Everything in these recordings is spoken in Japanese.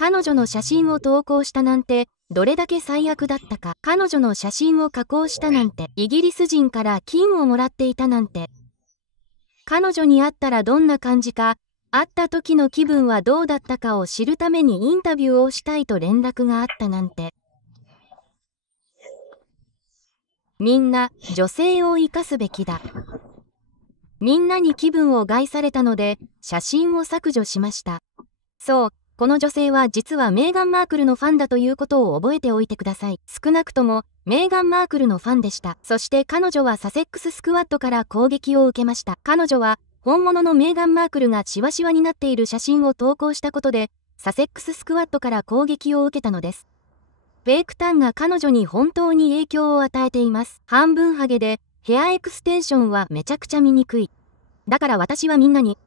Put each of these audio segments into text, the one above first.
彼女の写真を投稿したなんて、どれだけ最悪だったか。彼女の写真を加工したなんて、イギリス人から金をもらっていたなんて。彼女に会ったらどんな感じか、会った時の気分はどうだったかを知るためにインタビューをしたいと連絡があったなんて。みんな、女性を生かすべきだ。みんなに気分を害されたので、写真を削除しました。そう、この女性は実はメーガン・マークルのファンだということを覚えておいてください。少なくとも、メーガン・マークルのファンでした。そして彼女はサセックススクワットから攻撃を受けました。彼女は、本物のメーガン・マークルがシワシワになっている写真を投稿したことで、サセックススクワットから攻撃を受けたのです。フェイクタンが彼女に本当に影響を与えています。半分ハゲで、ヘアエクステンションはめちゃくちゃ見にくい。だから私はみんなに、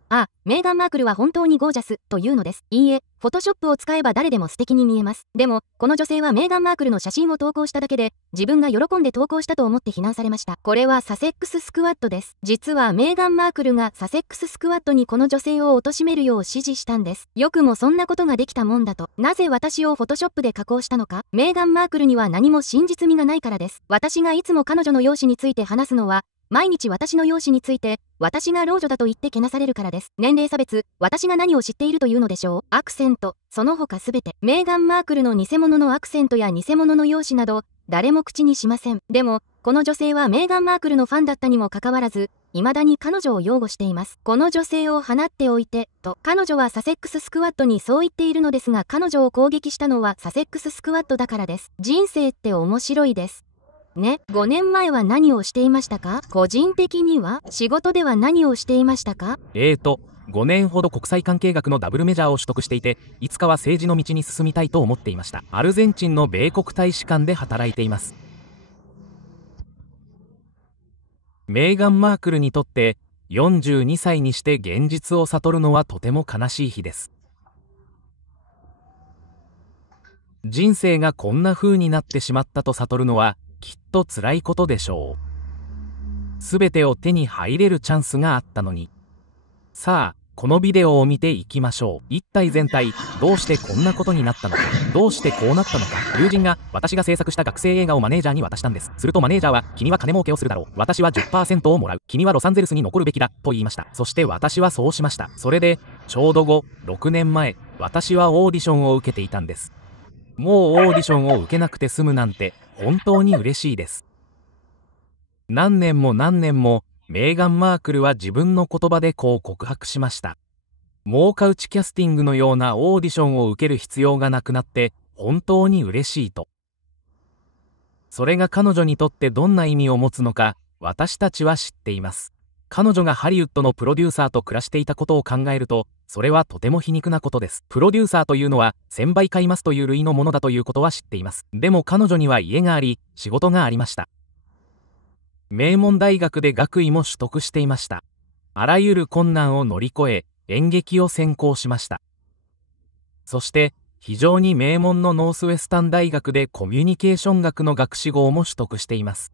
メーガン・マークルは本当にゴージャス、というのです。いいえ、フォトショップを使えば誰でも素敵に見えます。でも、この女性はメーガン・マークルの写真を投稿しただけで、自分が喜んで投稿したと思って非難されました。これはサセックススクワットです。実はメーガン・マークルがサセックススクワットにこの女性を貶めるよう指示したんです。よくもそんなことができたもんだと。なぜ私をフォトショップで加工したのか？メーガン・マークルには何も真実味がないからです。私がいつも彼女の容姿について話すのは、毎日私の容姿について、私が老女だと言ってけなされるからです。年齢差別、私が何を知っているというのでしょう。アクセント、その他すべて。メーガン・マークルの偽物のアクセントや偽物の容姿など、誰も口にしません。でも、この女性はメーガン・マークルのファンだったにもかかわらず、未だに彼女を擁護しています。この女性を放っておいて、と。彼女はサセックススクワットにそう言っているのですが、彼女を攻撃したのはサセックススクワットだからです。人生って面白いです。ね、5年前は何をしていましたか？個人的には？仕事では何をしていましたか？5年ほど国際関係学のダブルメジャーを取得していて、いつかは政治の道に進みたいと思っていました。アルゼンチンの米国大使館で働いています。メーガン・マークルにとって42歳にして現実を悟るのはとても悲しい日です。人生がこんな風になってしまったと悟るのはきっと辛いことでしょう。すべてを手に入れるチャンスがあったのに。さあ、このビデオを見ていきましょう。一体全体、どうしてこんなことになったのか、どうしてこうなったのか。友人が私が制作した学生映画をマネージャーに渡したんです。するとマネージャーは、君は金儲けをするだろう。私は 10% をもらう。君はロサンゼルスに残るべきだ。と言いました。そして私はそうしました。それで、ちょうど6年前、私はオーディションを受けていたんです。もうオーディションを受けなくて済むなんて、本当に嬉しいです。何年も何年も、メーガン・マークルは自分の言葉でこう告白しました。儲かうちキャスティングのようなオーディションを受ける必要がなくなって本当に嬉しいと。それが彼女にとってどんな意味を持つのか私たちは知っています。彼女がハリウッドのプロデューサーと暮らしていたことを考えると、それはとても皮肉なことです。プロデューサーというのは1000倍買いますという類のものだということは知っています。でも彼女には家があり、仕事がありました。名門大学で学位も取得していました。あらゆる困難を乗り越え、演劇を専攻しました。そして、非常に名門のノースウェスタン大学でコミュニケーション学の学士号も取得しています。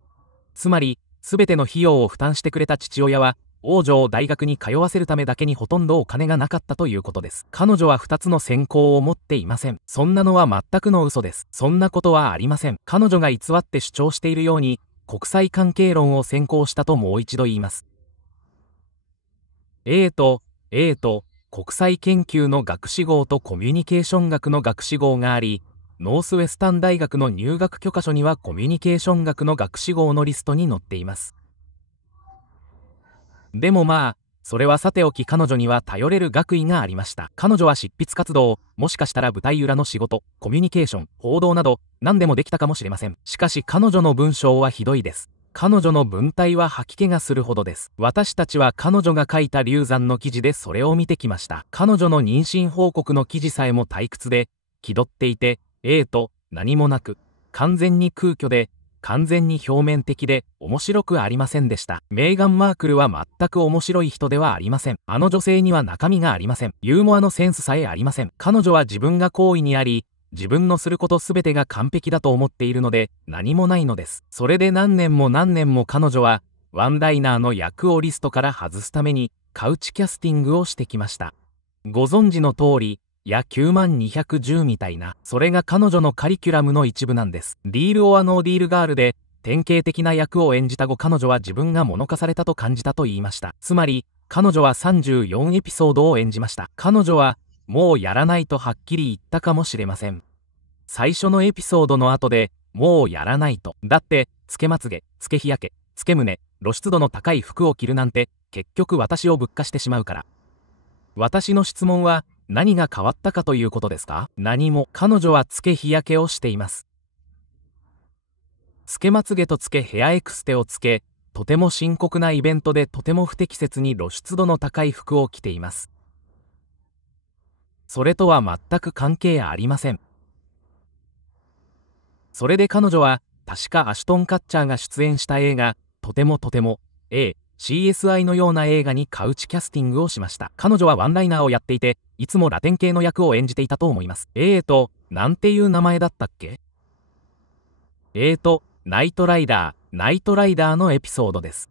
つまり、すべての費用を負担してくれた父親は、王女を大学に通わせるためだけにほとんどお金がなかったということです。彼女は2つの専攻を持っていません。そんなのは全くの嘘です。そんなことはありません。彼女が偽って主張しているように、国際関係論を専攻したともう一度言います。国際研究の学士号とコミュニケーション学の学士号があり、ノースウェスタン大学の入学許可書にはコミュニケーション学の学士号のリストに載っています。でもそれはさておき彼女には頼れる学位がありました。彼女は執筆活動、もしかしたら舞台裏の仕事、コミュニケーション、報道など何でもできたかもしれません。しかし彼女の文章はひどいです。彼女の文体は吐き気がするほどです。私たちは彼女が書いた流産の記事でそれを見てきました。彼女の妊娠報告の記事さえも退屈で、気取っていて、何もなく、完全に空虚で、完全に表面的で、面白くありませんでした。メーガン・マークルは全く面白い人ではありません。あの女性には中身がありません。ユーモアのセンスさえありません。彼女は自分が行為にあり、自分のすることすべてが完璧だと思っているので何もないのです。それで何年も何年も彼女はワンライナーの役をリストから外すためにカウチキャスティングをしてきました。ご存知の通り、や9210みたいな。それが彼女のカリキュラムの一部なんです。ディール・オア・ノー・ディール・ガールで、典型的な役を演じた後彼女は自分が物化されたと感じたと言いました。つまり、彼女は34エピソードを演じました。彼女は、もうやらないとはっきり言ったかもしれません。最初のエピソードの後で、もうやらないと。だって、つけまつげ、つけ日焼け、つけ胸、露出度の高い服を着るなんて、結局私をぶっかしてしまうから。私の質問は、何が変わったかということですか？何も。彼女はつけ日焼けをしています。つけまつげとつけヘアエクステをつけ、とても深刻なイベントでとても不適切に露出度の高い服を着ています。それとは全く関係ありません。それで彼女は、確かアシュトン・カッチャーが出演した映画、とても CSI のような映画にカウチキャスティングをしました。彼女はワンライナーをやっていて、いつもラテン系の役を演じていたと思います。なんていう名前だったっけ？ナイトライダーのエピソードです。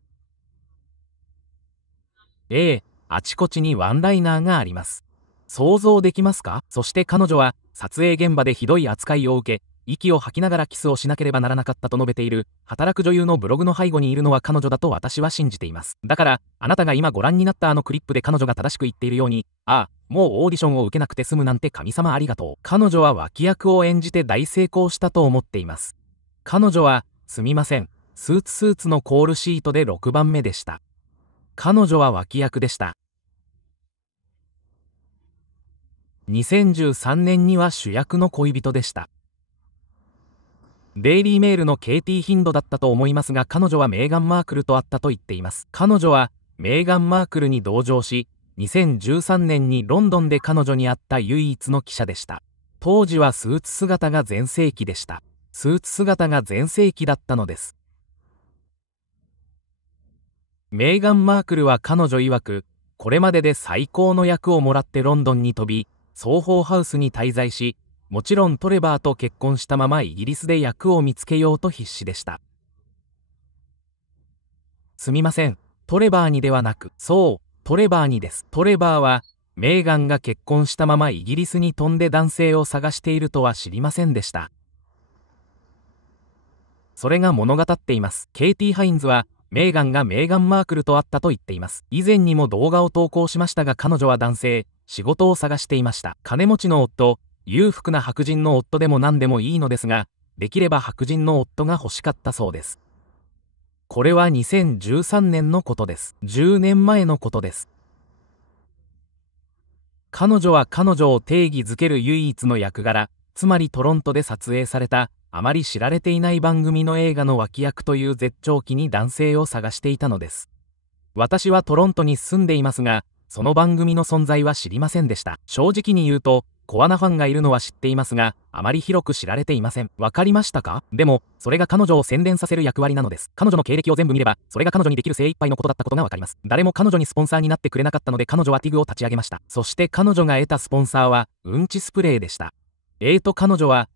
あちこちにワンライナーがあります。想像できますか？そして彼女は、撮影現場でひどい扱いを受け、息を吐きながらキスをしなければならなかったと述べている、働く女優のブログの背後にいるのは彼女だと私は信じています。だから、あなたが今ご覧になったあのクリップで彼女が正しく言っているように、もうオーディションを受けなくて済むなんて神様ありがとう。彼女は脇役を演じて大成功したと思っています。彼女は、すみません、スーツのコールシートで6番目でした。彼女は脇役でした。2013年には主役の恋人でした。デイリーメールのケイティ・ヒンドだったと思いますが彼女はメーガン・マークルと会ったと言っています。彼女はメーガン・マークルに同乗し、2013年にロンドンで彼女に会った唯一の記者でした。当時はスーツ姿が全盛期でした。スーツ姿が全盛期だったのです。メーガン・マークルは彼女曰く、これまでで最高の役をもらってロンドンに飛び、ソーホーハウスに滞在し、もちろんトレバーと結婚したままイギリスで役を見つけようと必死でした。すみません、トレバーにではなく、そう、トレバーにです。トレバーは、メーガンが結婚したままイギリスに飛んで男性を探しているとは知りませんでした。それが物語っています。ケイティ・ハインズは、メーガンがメーガン・マークルと会ったと言っています。以前にも動画を投稿しましたが彼女は男性、仕事を探していました。金持ちの夫、裕福な白人の夫でも何でもいいのですが、できれば白人の夫が欲しかったそうです。これは2013年のことです。10年前のことです。彼女は彼女を定義づける唯一の役柄、つまりトロントで撮影された、あまり知られていない番組の映画の脇役という絶頂期に男性を探していたのです。私はトロントに住んでいますが、その番組の存在は知りませんでした。正直に言うと、コアなファンがいるのは知っていますが、あまり広く知られていません。わかりましたか？でも、それが彼女を宣伝させる役割なのです。彼女の経歴を全部見れば、それが彼女にできる精一杯のことだったことがわかります。誰も彼女にスポンサーになってくれなかったので彼女はティグを立ち上げました。そして彼女が得たスポンサーは、うんちスプレーでした。彼女は、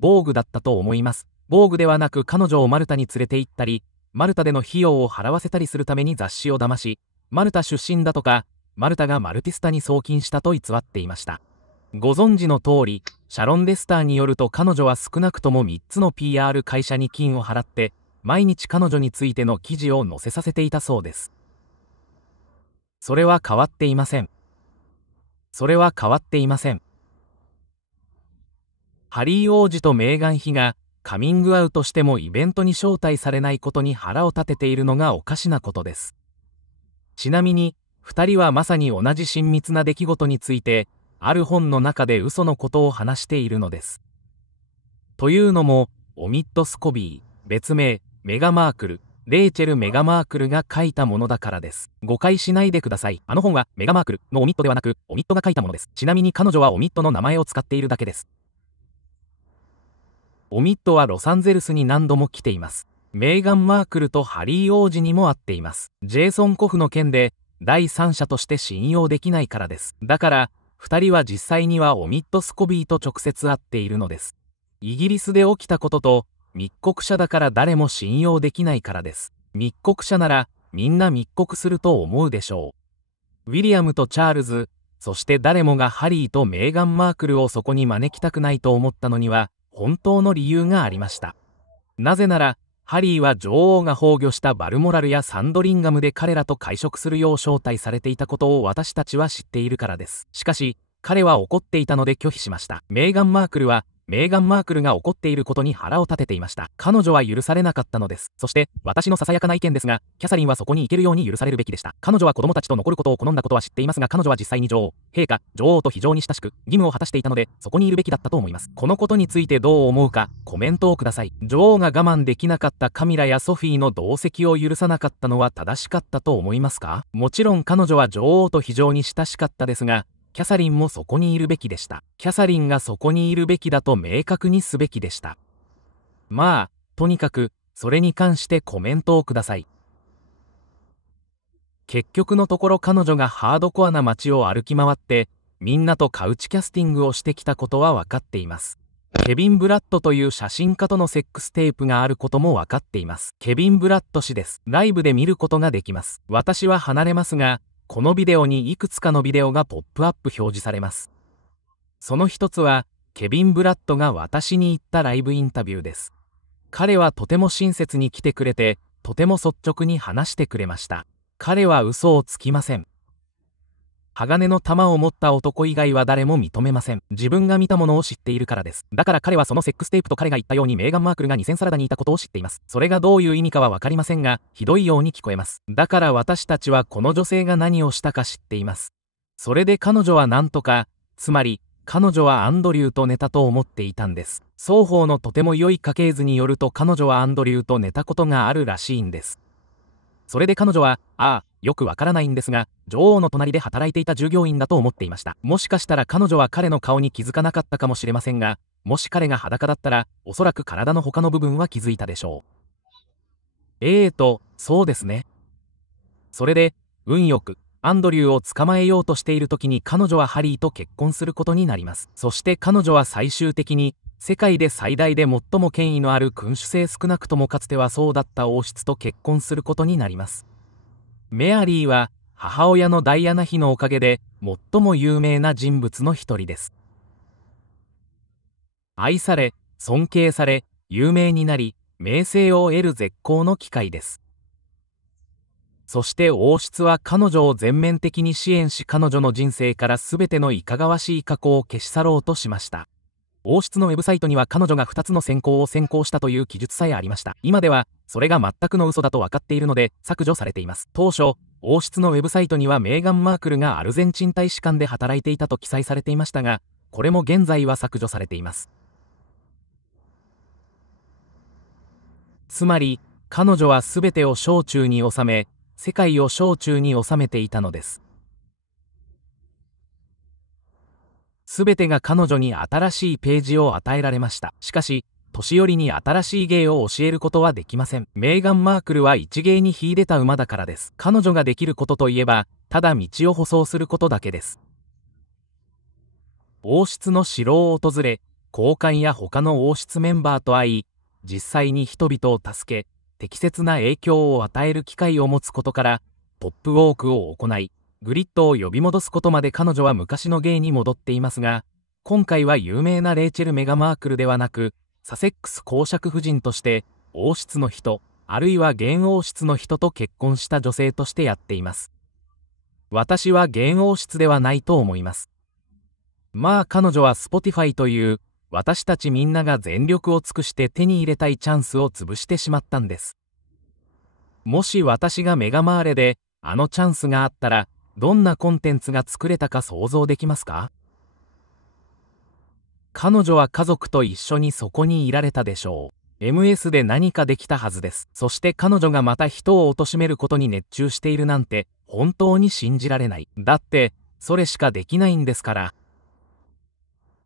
ボーグだったと思います。ボーグではなく彼女をマルタに連れて行ったり、マルタでの費用を払わせたりするために雑誌を騙し、マルタ出身だとか、マルタがマルティスタに送金したと偽っていました。ご存知の通り、シャロン・デスターによると彼女は少なくとも3つの PR 会社に金を払って、毎日彼女についての記事を載せさせていたそうです。それは変わっていません。それは変わっていません。ハリー王子とメーガン妃がカミングアウトしてもイベントに招待されないことに腹を立てているのがおかしなことです。ちなみに、2人はまさに同じ親密な出来事について、ある本の中で嘘のことを話しているのです。というのも、オミット・スコビー、別名、メガマークル、レイチェル・メガマークルが書いたものだからです。誤解しないでください。あの本はメガマークルのオミットではなく、オミットが書いたものです。ちなみに彼女はオミットの名前を使っているだけです。オミットはロサンゼルスに何度も来ています。メーガン・マークルとハリー王子にも会っています。ジェイソン・コフの件で、第三者として信用できないからです。だから、2人は実際にはオミット・スコビーと直接会っているのです。イギリスで起きたことと、密告者だから誰も信用できないからです。密告者なら、みんな密告すると思うでしょう。ウィリアムとチャールズ、そして誰もがハリーとメーガン・マークルをそこに招きたくないと思ったのには、本当の理由がありました。なぜなら、ハリーは女王が崩御したバルモラルやサンドリンガムで彼らと会食するよう招待されていたことを私たちは知っているからです。しかし、彼は怒っていたので拒否しました。メーガン・マークルは、メーガン・マークルが怒っていることに腹を立てていました。彼女は許されなかったのです。そして、私のささやかな意見ですが、キャサリンはそこに行けるように許されるべきでした。彼女は子供たちと残ることを好んだことは知っていますが、彼女は実際に女王、陛下、女王と非常に親しく、義務を果たしていたので、そこにいるべきだったと思います。このことについてどう思うか、コメントをください。女王が我慢できなかったカミラやソフィーの同席を許さなかったのは正しかったと思いますか？もちろん彼女は女王と非常に親しかったですが、キャサリンもそこにいるべきでした。キャサリンがそこにいるべきだと明確にすべきでした。まあ、とにかく、それに関してコメントをください。結局のところ彼女がハードコアな街を歩き回って、みんなとカウチキャスティングをしてきたことは分かっています。ケビン・ブラッドという写真家とのセックステープがあることも分かっています。ケビン・ブラッド氏です。ライブで見ることができます。私は離れますが、このビデオにいくつかのビデオがポップアップ表示されます。その一つは、ケビン・ブラッドが私に言ったライブインタビューです。彼はとても親切に来てくれて、とても率直に話してくれました。彼は嘘をつきません。鋼の弾を持った男以外は誰も認めません。自分が見たものを知っているからです。だから彼はそのセックステープと彼が言ったようにメーガン・マークルが2000サラダにいたことを知っています。それがどういう意味かはわかりませんが、ひどいように聞こえます。だから私たちはこの女性が何をしたか知っています。それで彼女は何とか、つまり、彼女はアンドリューと寝たと思っていたんです。双方のとても良い家系図によると彼女はアンドリューと寝たことがあるらしいんです。それで彼女は、よくわからないんですが、女王の隣で働いていた従業員だと思っていました。もしかしたら彼女は彼の顔に気づかなかったかもしれませんが、もし彼が裸だったら、おそらく体の他の部分は気づいたでしょう。そうですね。それで、運よく、アンドリューを捕まえようとしている時に彼女はハリーと結婚することになります。そして彼女は最終的に、世界で最大で最も権威のある君主制少なくともかつてはそうだった王室と結婚することになります。メアリーは母親のダイアナ妃のおかげで最も有名な人物の一人です。愛され、尊敬され、有名になり、名声を得る絶好の機会です。そして王室は彼女を全面的に支援し彼女の人生から全てのいかがわしい過去を消し去ろうとしました。王室のウェブサイトには彼女が2つの選考を専攻したという記述さえありました。今では、それが全くの嘘だと分かっているので、削除されています。当初、王室のウェブサイトにはメーガン・マークルがアルゼンチン大使館で働いていたと記載されていましたが、これも現在は削除されています。つまり、彼女は全てを掌中に収め、世界を掌中に収めていたのです。すべてが彼女に新しいページを与えられました。しかし、年寄りに新しい芸を教えることはできません。メーガン・マークルは一芸に秀でた馬だからです。彼女ができることといえば、ただ道を舗装することだけです。王室の城を訪れ、高官や他の王室メンバーと会い、実際に人々を助け、適切な影響を与える機会を持つことから、トップウォークを行い、グリッドを呼び戻すことまで彼女は昔の芸に戻っていますが、今回は有名なレイチェル・メガマークルではなく、サセックス公爵夫人として、王室の人、あるいは現王室の人と結婚した女性としてやっています。私は現王室ではないと思います。まあ彼女は Spotify という、私たちみんなが全力を尽くして手に入れたいチャンスを潰してしまったんです。もし私がメガマーレで、あのチャンスがあったら、どんなコンテンツが作れたか想像できますか？彼女は家族と一緒にそこにいられたでしょう。MS で何かできたはずです。そして彼女がまた人を貶めることに熱中しているなんて、本当に信じられない。だって、それしかできないんですから。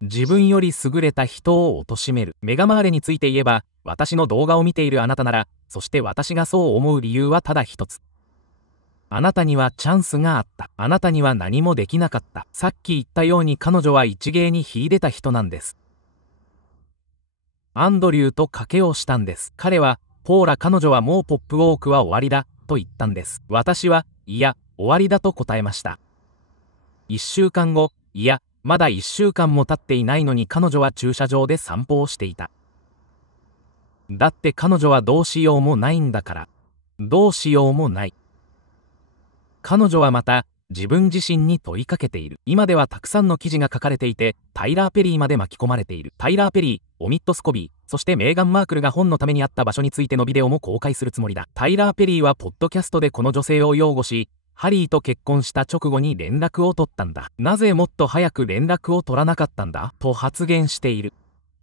自分より優れた人を貶める。メガマーレについて言えば、私の動画を見ているあなたなら、そして私がそう思う理由はただ一つ。あなたにはチャンスがあった。あなたには何もできなかった。さっき言ったように彼女は一芸に秀でた人なんです。アンドリューと賭けをしたんです。彼は、ポーラ彼女はもうポップウォークは終わりだ、と言ったんです。私は、いや、終わりだと答えました。週間後、いや、まだ1週間も経っていないのに彼女は駐車場で散歩をしていた。だって彼女はどうしようもないんだから。どうしようもない。彼女はまた、自分自身に問いかけている。今ではたくさんの記事が書かれていて、タイラー・ペリーまで巻き込まれている。タイラー・ペリー、オミット・スコビー、そしてメーガン・マークルが本のためにあった場所についてのビデオも公開するつもりだ。タイラー・ペリーはポッドキャストでこの女性を擁護し、ハリーと結婚した直後に連絡を取ったんだ。なぜもっと早く連絡を取らなかったんだと発言している。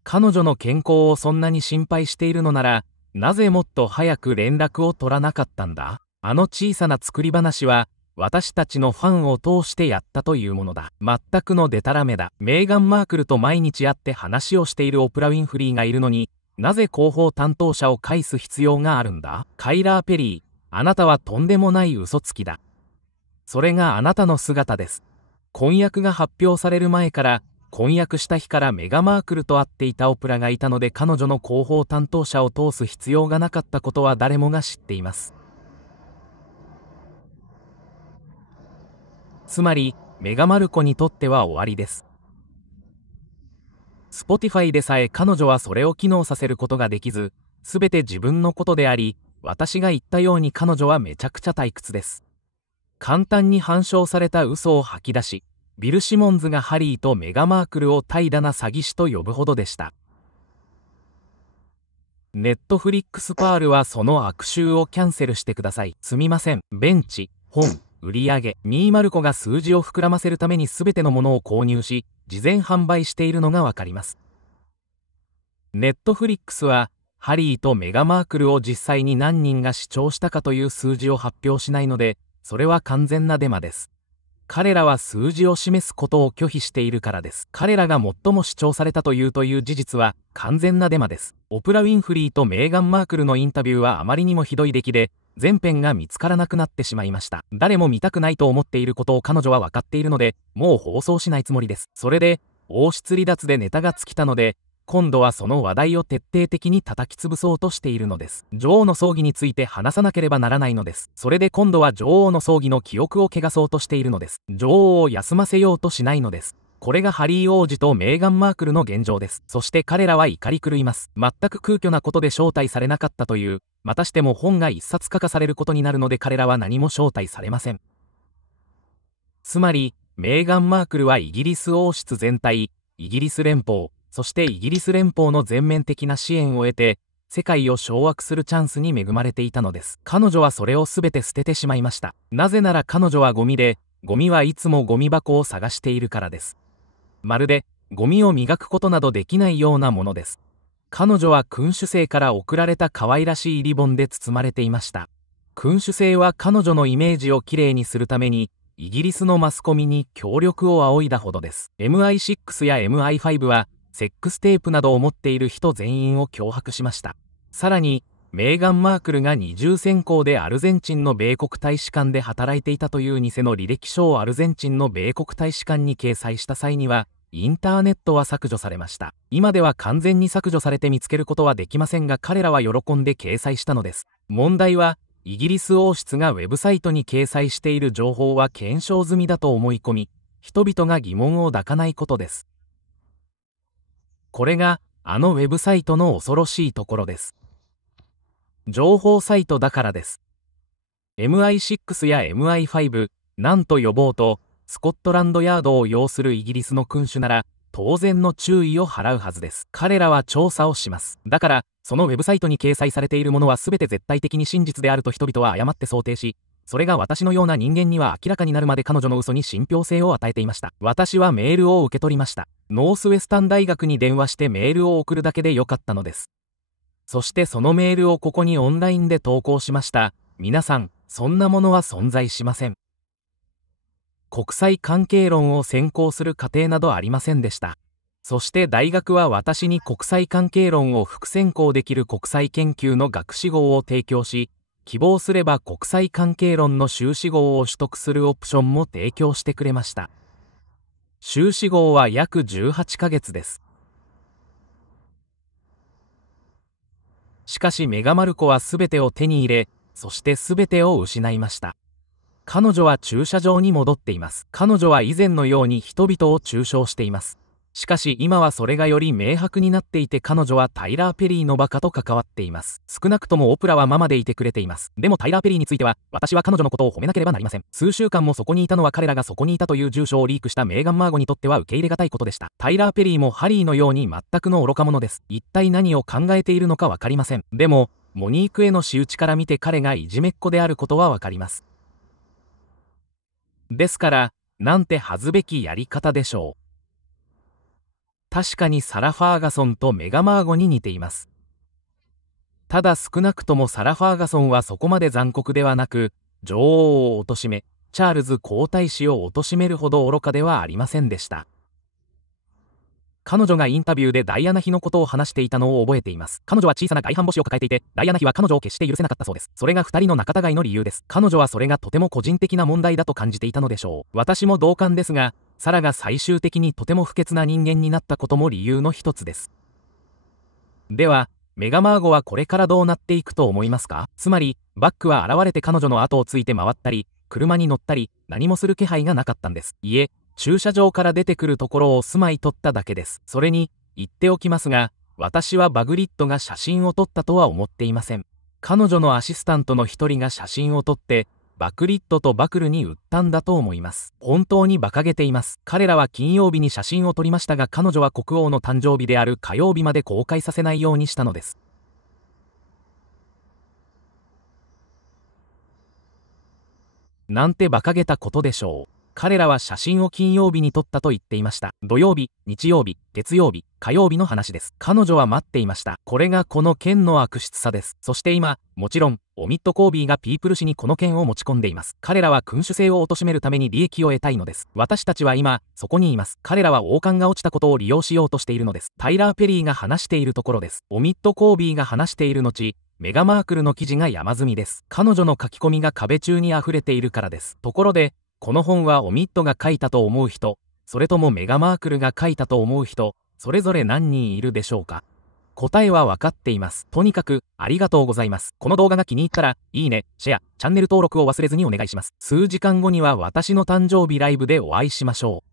彼女の健康をそんなに心配しているのなら、なぜもっと早く連絡を取らなかったんだ。あの小さな作り話は、私たちのファンを通してやったというものだ。全くのデタラメだ。メーガン・マークルと毎日会って話をしているオプラ・ウィンフリーがいるのに、なぜ広報担当者を介す必要があるんだ。カイラー・ペリー、あなたはとんでもない嘘つきだ。それがあなたの姿です。婚約が発表される前から、婚約した日からメガマークルと会っていたオプラがいたので、彼女の広報担当者を通す必要がなかったことは誰もが知っています。つまり、メガマルコにとっては終わりです。Spotify でさえ彼女はそれを機能させることができず、すべて自分のことであり、私が言ったように彼女はめちゃくちゃ退屈です。簡単に反証された嘘を吐き出し、ビル・シモンズがハリーとメガマークルを怠惰な詐欺師と呼ぶほどでした。ネットフリックスパールはその悪習をキャンセルしてください。すみません。ベンチ、本、売上、ミーマルコが数字を膨らませるために全てのものを購入し、事前販売しているのがわかります。ネットフリックスは、ハリーとメガマークルを実際に何人が視聴したかという数字を発表しないので、それは完全なデマです。彼らは数字を示すことを拒否しているからです。彼らが最も視聴されたという事実は完全なデマです。オプラ・ウィンフリーとメーガン・マークルのインタビューはあまりにもひどい出来で、全編が見つからなくなってしまいました。誰も見たくないと思っていることを彼女は分かっているので、もう放送しないつもりです。それで、王室離脱でネタが尽きたので、今度はその話題を徹底的に叩き潰そうとしているのです。女王の葬儀について話さなければならないのです。それで今度は女王の葬儀の記憶を汚そうとしているのです。女王を休ませようとしないのです。これがハリー王子とメーガン・マークルの現状です。そして彼らは怒り狂います。全く空虚なことで招待されなかったという、またしても本が一冊書かされることになるので彼らは何も招待されません。つまり、メーガン・マークルはイギリス王室全体、イギリス連邦、そしてイギリス連邦の全面的な支援を得て、世界を掌握するチャンスに恵まれていたのです。彼女はそれを全て捨ててしまいました。なぜなら彼女はゴミで、ゴミはいつもゴミ箱を探しているからです。まるで、ゴミを磨くことなどできないようなものです。彼女は君主制から贈られた可愛らしいリボンで包まれていました。君主制は彼女のイメージをきれいにするために、イギリスのマスコミに協力を仰いだほどです。MI6 や MI5 は、セックステープなどを持っている人全員を脅迫しました。さらに、メーガン・マークルが二重選考でアルゼンチンの米国大使館で働いていたという偽の履歴書をアルゼンチンの米国大使館に掲載した際には、インターネットは削除されました。今では完全に削除されて見つけることはできませんが、彼らは喜んで掲載したのです。問題は、イギリス王室がウェブサイトに掲載している情報は検証済みだと思い込み、人々が疑問を抱かないことです。これが、あのウェブサイトの恐ろしいところです。情報サイトだからです。MI6 や MI5、なんと呼ぼうと、スコットランドヤードを擁するイギリスの君主なら、当然の注意を払うはずです。彼らは調査をします。だから、そのウェブサイトに掲載されているものは全て絶対的に真実であると人々は誤って想定し、それが私のような人間には明らかになるまで彼女の嘘に信憑性を与えていました。私はメールを受け取りました。ノースウェスタン大学に電話してメールを送るだけでよかったのです。そしてそのメールをここにオンラインで投稿しました。皆さん、そんなものは存在しません。国際関係論を専攻する過程などありませんでした。そして大学は私に国際関係論を副専攻できる国際研究の学士号を提供し、希望すれば国際関係論の修士号を取得するオプションも提供してくれました。修士号は約18ヶ月です。しかしメガマルコは全てを手に入れ、そして全てを失いました。彼女は駐車場に戻っています。彼女は以前のように人々を中傷しています。しかし今はそれがより明白になっていて、彼女はタイラー・ペリーのバカと関わっています。少なくともオプラはママでいてくれています。でもタイラー・ペリーについては、私は彼女のことを褒めなければなりません。数週間もそこにいたのは彼らがそこにいたという住所をリークしたメーガン・マーゴにとっては受け入れがたいことでした。タイラー・ペリーもハリーのように全くの愚か者です。一体何を考えているのかわかりません。でも、モニークへの仕打ちから見て彼がいじめっ子であることはわかります。ですから、なんて恥ずべきやり方でしょう。確かにサラ・ファーガソンとメガマーゴに似ています。ただ少なくともサラ・ファーガソンはそこまで残酷ではなく、女王を貶め、チャールズ皇太子を貶めるほど愚かではありませんでした。彼女がインタビューでダイアナ妃のことを話していたのを覚えています。彼女は小さな外反母趾を抱えていて、ダイアナ妃は彼女を決して許せなかったそうです。それが二人の仲違いの理由です。彼女はそれがとても個人的な問題だと感じていたのでしょう。私も同感ですが、サラが最終的にとても不潔な人間になったことも理由の一つです。では、メガマーゴはこれからどうなっていくと思いますか？つまり、バックは現れて彼女の後をついて回ったり、車に乗ったり、何もする気配がなかったんです。いえ、駐車場から出てくるところを住まい取っただけです。それに、言っておきますが、私はバグリッドが写真を撮ったとは思っていません。彼女のアシスタントの一人が写真を撮って、バクリッドとバクルに売ったんだと思います。本当に馬鹿げています。彼らは金曜日に写真を撮りましたが、彼女は国王の誕生日である火曜日まで公開させないようにしたのです。なんて馬鹿げたことでしょう。彼らは写真を金曜日に撮ったと言っていました。土曜日、日曜日、月曜日、火曜日の話です。彼女は待っていました。これがこの件の悪質さです。そして今、もちろん、オミット・コービーがピープル誌にこの件を持ち込んでいます。彼らは君主制を貶めるために利益を得たいのです。私たちは今、そこにいます。彼らは王冠が落ちたことを利用しようとしているのです。タイラー・ペリーが話しているところです。オミット・コービーが話している後、メガマークルの記事が山積みです。彼女の書き込みが壁中に溢れているからです。ところで、この本はオミットが書いたと思う人、それともメガマークルが書いたと思う人、それぞれ何人いるでしょうか？答えは分かっています。とにかく、ありがとうございます。この動画が気に入ったら、いいね、シェア、チャンネル登録を忘れずにお願いします。数時間後には私の誕生日ライブでお会いしましょう。